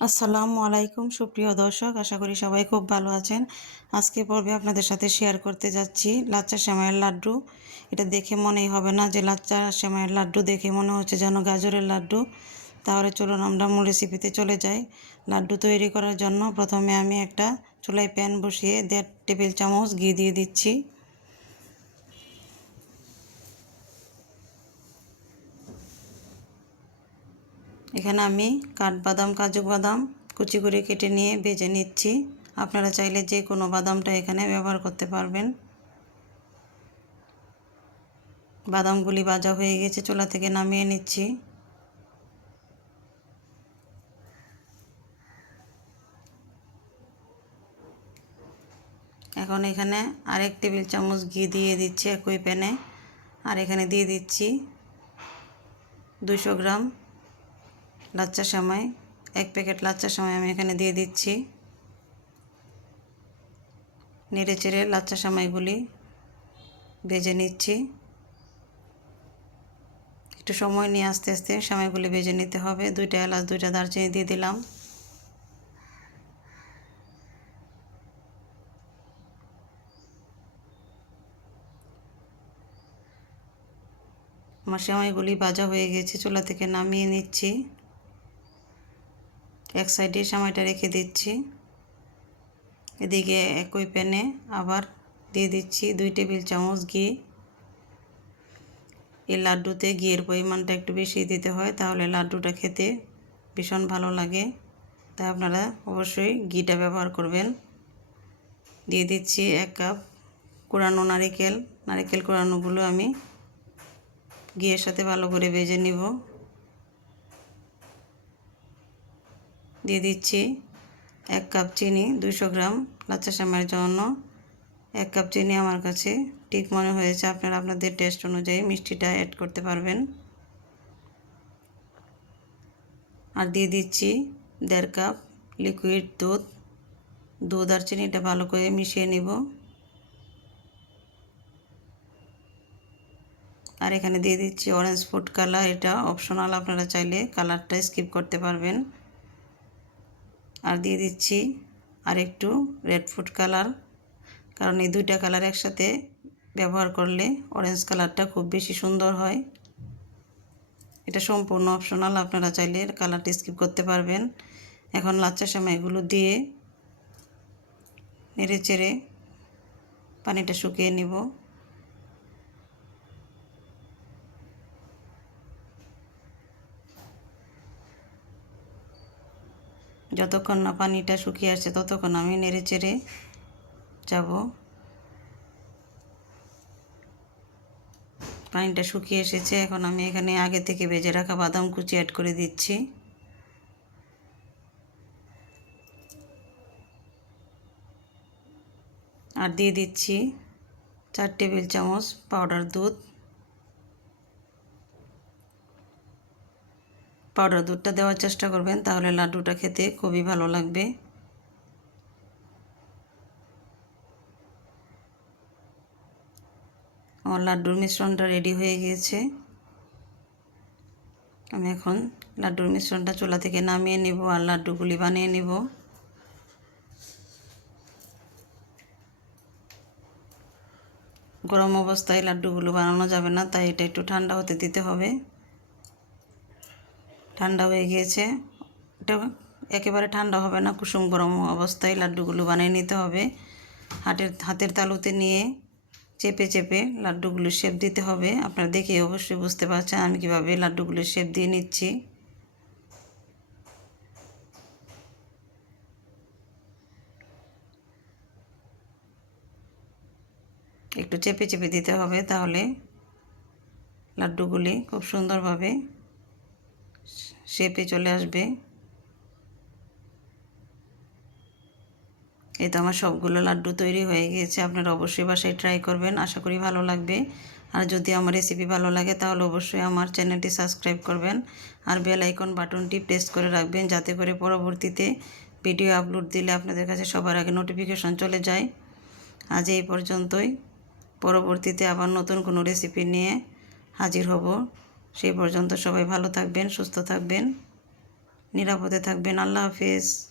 আসসালামু আলাইকুম সুপ্রিয় দর্শক, আশা করি সবাই খুব ভালো আছেন। আজকে পর্বে আপনাদের সাথে শেয়ার করতে যাচ্ছি লাচ্চা সেমাইয়ের লাড্ডু। এটা দেখে মনেই হবে না যে লাচ্চা সেমাইয়ের লাড্ডু, দেখে মনে হচ্ছে যেন গাজরের লাড্ডু। তাহলে চলুন আমরা মূল রেসিপিতে চলে যাই। লাড্ডু তৈরি করার জন্য প্রথমে আমি একটা চুলায় প্যান বসিয়ে 1.5 টেবিল চামচ ঘি দিয়ে দিচ্ছি। এখানে আমি কাঠবাদাম, কাজু বাদাম কুচি করে কেটে নিয়ে ভেজে নিচ্ছি। আপনারা চাইলে যে কোনো বাদামটা এখানে ব্যবহার করতে পারবেন। বাদামগুলি ভাজা হয়ে গেছে, চুলা থেকে নামিয়ে নিচ্ছি। এখন এখানে আরেক টেবিল চামচ ঘি দিয়ে দিচ্ছি একই প্যানে। আর এখানে দিয়ে দিচ্ছি 200 গ্রাম লাচ্চা সেমাই। 1 প্যাকেট লাচ্চা সেমাই আমি এখানে দিয়ে দিচ্ছি। নেড়ে চেড়ে লাচ্চা সেমাইগুলি ভেজে নিচ্ছি। একটু সময় নিয়ে আস্তে আস্তে সেমাইগুলি ভেজে নিতে হবে। 2টা এলাচ, 2টা দারচিনি দিয়ে দিলাম। আমার সেমাইগুলি ভাজা হয়ে গেছে, চুলা থেকে নামিয়ে নিচ্ছি। এক সাইডে সেমাইটা রেখে দিচ্ছি। এদিকে একই প্যানে আবার দিয়ে দিচ্ছি 2 টেবিল চামচ ঘি। এই লাড্ডুতে ঘিয়ের পরিমাণটা একটু বেশি দিতে হয়, তাহলে লাড্ডুটা খেতে ভীষণ ভালো লাগে। তাই আপনারা অবশ্যই ঘিটা ব্যবহার করবেন। দিয়ে দিচ্ছি 1 কাপ কোরানো নারিকেল। নারিকেল কোরানোগুলো আমি ঘিয়ের সাথে ভালো করে ভেজে নিব। দিয়ে দিচ্ছি 1 কাপ চিনি। 200 গ্রাম লাচ্চা সেমাইয়ের জন্য 1 কাপ চিনি আমার কাছে ঠিক মনে হয়েছে। আপনারা আপনাদের টেস্ট অনুযায়ী মিষ্টিটা অ্যাড করতে পারবেন। আর দিয়ে দিচ্ছি 1.5 কাপ লিকুইড দুধ। দুধ আর চিনিটা ভালো করে মিশিয়ে নিব। আর এখানে দিয়ে দিচ্ছি অরেঞ্জ ফুড কালার। এটা অপশনাল, আপনারা চাইলে কালারটা স্কিপ করতে পারবেন। আর দিয়ে দিচ্ছি আর একটু রেড ফুড কালার, কারণ এই 2টা কালার একসাথে ব্যবহার করলে অরেঞ্জ কালারটা খুব বেশি সুন্দর হয়। এটা সম্পূর্ণ অপশনাল, আপনারা চাইলে কালারটা স্কিপ করতে পারবেন। এখন লাচ্চা সেমাইগুলো দিয়ে নেড়ে চেড়ে পানিটা শুকিয়ে নিব। যতক্ষণ না পানিটা শুকিয়ে আসছে ততক্ষণ আমি নেড়ে চেড়ে যাব। পানিটা শুকিয়ে এসেছে, এখন আমি এখানে আগে থেকে ভেজে রাখা বাদাম কুচি অ্যাড করে দিচ্ছি। আর দিয়ে দিচ্ছি 4 টেবিল চামচ পাউডার দুধ। পাউডার দুধটা দেওয়ার চেষ্টা করবেন, তাহলে লাড্ডুটা খেতে খুবই ভালো লাগবে। আমার লাড্ডুর মিশ্রণটা রেডি হয়ে গিয়েছে। আমি এখন লাড্ডুর মিশ্রণটা চুলা থেকে নামিয়ে নিব আর লাড্ডুগুলি বানিয়ে নিব। গরম অবস্থায় লাড্ডুগুলো বানানো যাবে না, তাই এটা একটু ঠান্ডা হতে দিতে হবে। ঠান্ডা হয়ে গিয়েছে, এটা একেবারে ঠান্ডা হবে না, কুসুম গরম অবস্থায় লাড্ডুগুলো বানিয়ে নিতে হবে। হাতের তালুতে নিয়ে চেপে চেপে লাড্ডুগুলো শেপ দিতে হবে। আপনারা দেখে অবশ্যই বুঝতে পারছেন আমি কীভাবে লাড্ডুগুলো শেপ দিয়ে নিচ্ছি। একটু চেপে চেপে দিতে হবে, তাহলে লাড্ডুগুলি খুব সুন্দরভাবে শেপে চলে আসবে। এই তো আমার সবগুলো লাড্ডু তৈরি হয়ে গিয়েছে। আপনারা অবশ্যই বাসায় ট্রাই করবেন, আশা করি ভালো লাগবে। আর যদি আমার রেসিপি ভালো লাগে তাহলে অবশ্যই আমার চ্যানেলটি সাবস্ক্রাইব করবেন আর বেল আইকন বাটনটি প্রেস করে রাখবেন, যাতে করে পরবর্তীতে ভিডিও আপলোড দিলে আপনাদের কাছে সবার আগে নোটিফিকেশন চলে যায়। আজ এই পর্যন্তই। পরবর্তীতে আবার নতুন কোনো রেসিপি নিয়ে হাজির হব। সেই পর্যন্ত সবাই ভালো থাকবেন, সুস্থ থাকবেন। নিরাপদে থাকবেন। আল্লাহ হাফেজ।